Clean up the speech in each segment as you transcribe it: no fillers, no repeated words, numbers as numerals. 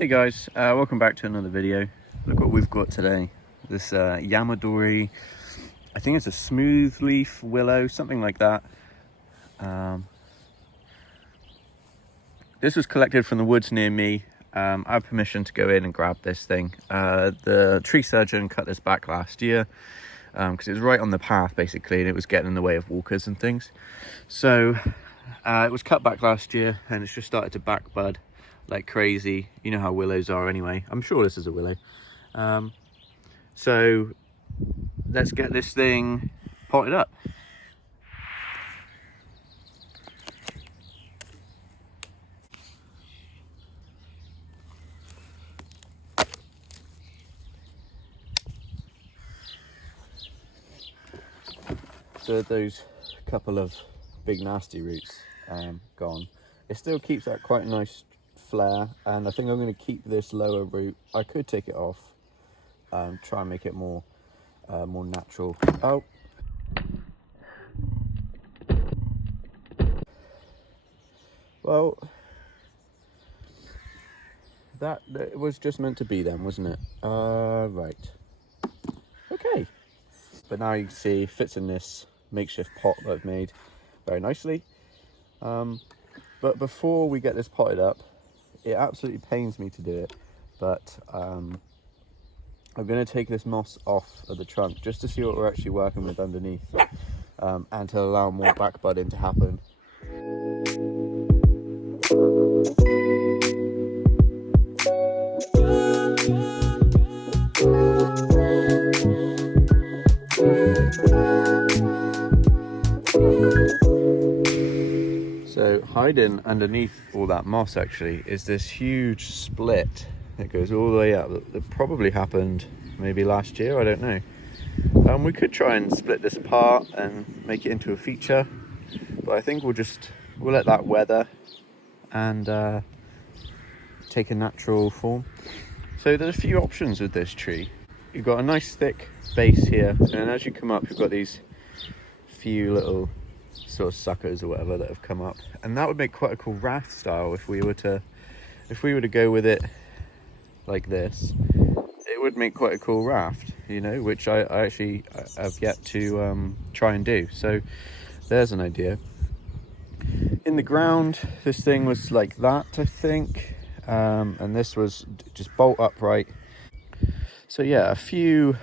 Hey guys, welcome back to another video. Look what we've got today. This Yamadori, I think it's a smooth leaf willow, something like that. This was collected from the woods near me. I have permission to go in and grab this thing. The tree surgeon cut this back last year because it was right on the path basically, and it was getting in the way of walkers and things. So it was cut back last year and it's just started to back bud like crazy. You know how willows are anyway. I'm sure this is a willow. So let's get this thing potted up. So those couple of big nasty roots gone, it still keeps that quite nice flare, and I think I'm going to keep this lower root. I could take it off, try and make it more natural. Oh, well, that was just meant to be then, wasn't it? Right, okay. But now you can see it fits in this makeshift pot that I've made very nicely. But before we get this potted up, it absolutely pains me to do it, but I'm going to take this moss off of the trunk just to see what we're actually working with underneath, and to allow more back budding to happen. So hiding underneath all that moss actually is this huge split that goes all the way up. That probably happened maybe last year, I don't know. We could try and split this apart and make it into a feature, but I think we'll let that weather and take a natural form. So there's a few options with this tree. You've got a nice thick base here, and as you come up you've got these few little sort of suckers or whatever that have come up, and that would make quite a cool raft style if we were to go with it like this. It would make quite a cool raft, you know, which I actually have yet to try and do. So there's an idea. In the ground this thing was like that, I think, and this was just bolt upright. So yeah, a few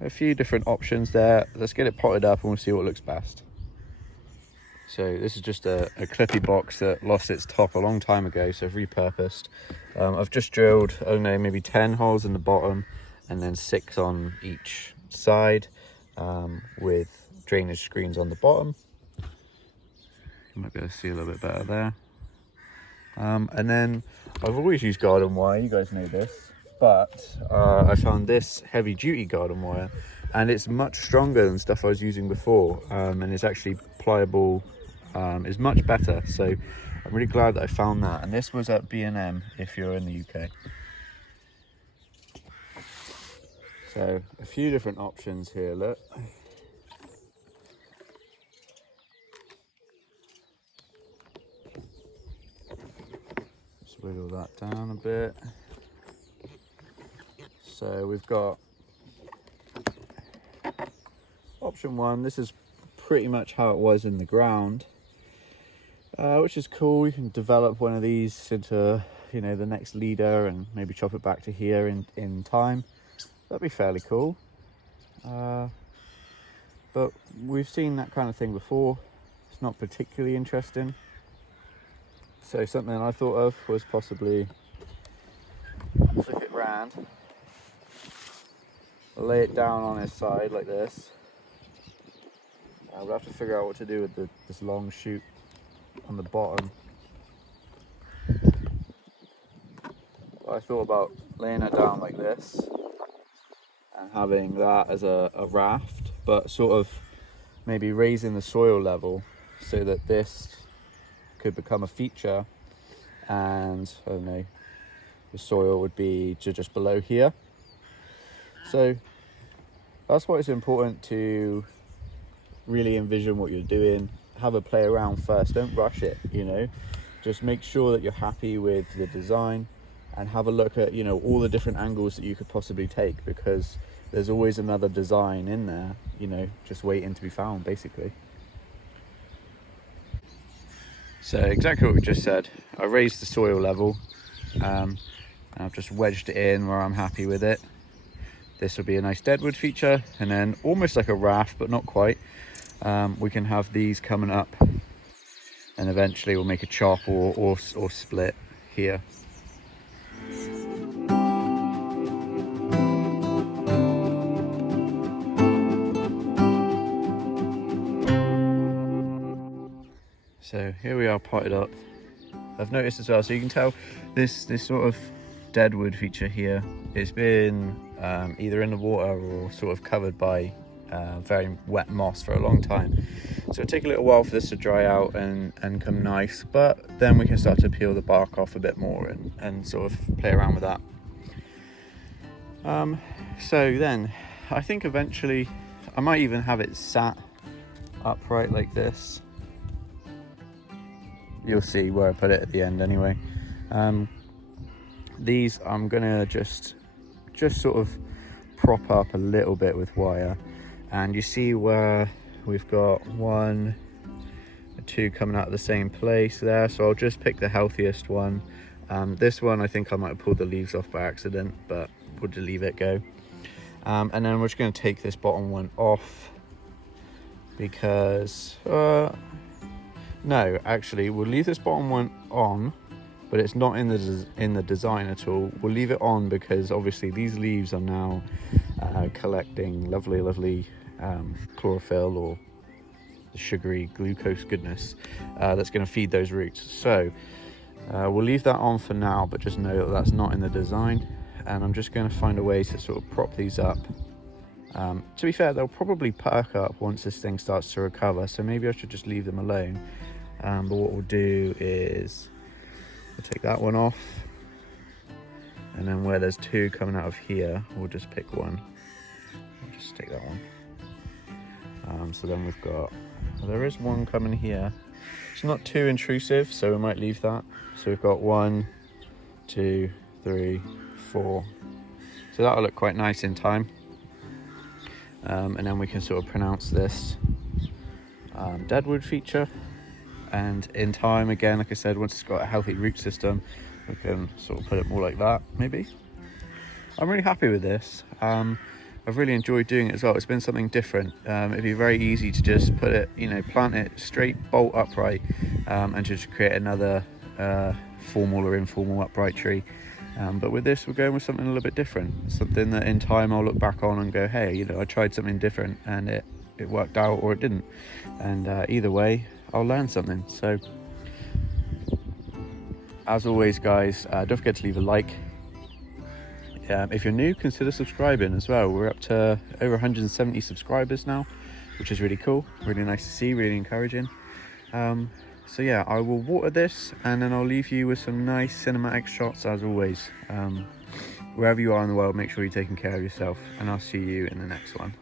different options there. Let's get it potted up and we'll see what looks best. So this is just a clippy box that lost its top a long time ago, so I've repurposed. I've just drilled, I don't know, maybe 10 holes in the bottom and then 6 on each side, with drainage screens on the bottom. You might be able to see a little bit better there. And then I've always used garden wire, you guys know this, but I found this heavy duty garden wire and it's much stronger than stuff I was using before, and it's actually pliable. Is much better, so I'm really glad that I found that. And this was at B&M if you're in the UK. So a few different options here, look. Just wiggle that down a bit. So we've got option 1. This is pretty much how it was in the ground, which is cool. You can develop one of these into, you know, the next leader and maybe chop it back to here in time. That'd be fairly cool. But we've seen that kind of thing before. It's not particularly interesting. So something I thought of was possibly flip it round, lay it down on its side like this. We'll have to figure out what to do with this long shoot on the bottom. I thought about laying it down like this and having that as a raft, but sort of maybe raising the soil level so that this could become a feature, and I don't know, the soil would be just below here. So that's why it's important to really envision what you're doing, have a play around first, don't rush it, you know, just make sure that you're happy with the design, and have a look at, you know, all the different angles that you could possibly take, because there's always another design in there, you know, just waiting to be found, basically. So exactly what we just said, I raised the soil level, and I've just wedged it in where I'm happy with it. This will be a nice deadwood feature, and then almost like a raft, but not quite. We can have these coming up, and eventually we'll make a chop or split here. So here we are potted up. I've noticed as well, so you can tell this sort of deadwood feature here, it's been either in the water or sort of covered by very wet moss for a long time. So it'll take a little while for this to dry out and come nice, but then we can start to peel the bark off a bit more and sort of play around with that. So then I think eventually I might even have it sat upright like this. You'll see where I put it at the end anyway. These I'm gonna just sort of prop up a little bit with wire, and you see where we've got 1 and 2 coming out of the same place there, so I'll just pick the healthiest one. This one I think I might have pulled the leaves off by accident, but we'll just leave it go. And then we're just going to take this bottom one off, because no, actually we'll leave this bottom one on, but it's not in the design at all. We'll leave it on because obviously these leaves are now collecting lovely chlorophyll, or the sugary glucose goodness that's going to feed those roots. So we'll leave that on for now, but just know that that's not in the design. And I'm just going to find a way to sort of prop these up. To be fair, they'll probably perk up once this thing starts to recover, so maybe I should just leave them alone. But what we'll do is we'll take that one off, and then where there's 2 coming out of here, we'll just pick one. I'll just take that one. So then we've got, well, there is 1 coming here. It's not too intrusive, so we might leave that. So we've got 1, 2, 3, 4. So that'll look quite nice in time. And then we can sort of pronounce this deadwood feature. And in time, again, like I said, once it's got a healthy root system, we can sort of put it more like that, maybe. I'm really happy with this. I've really enjoyed doing it as well. It's been something different. It'd be very easy to just put it, you know, plant it straight, bolt upright, and just create another formal or informal upright tree. But with this, we're going with something a little bit different. Something that in time I'll look back on and go, hey, you know, I tried something different and it worked out, or it didn't. And either way, I'll learn something. So as always, guys, don't forget to leave a like. If you're new, consider subscribing as well. We're up to over 170 subscribers now, which is really cool, really nice to see, really encouraging. So yeah, I will water this, and then I'll leave you with some nice cinematic shots as always. Wherever you are in the world, make sure you're taking care of yourself, and I'll see you in the next one.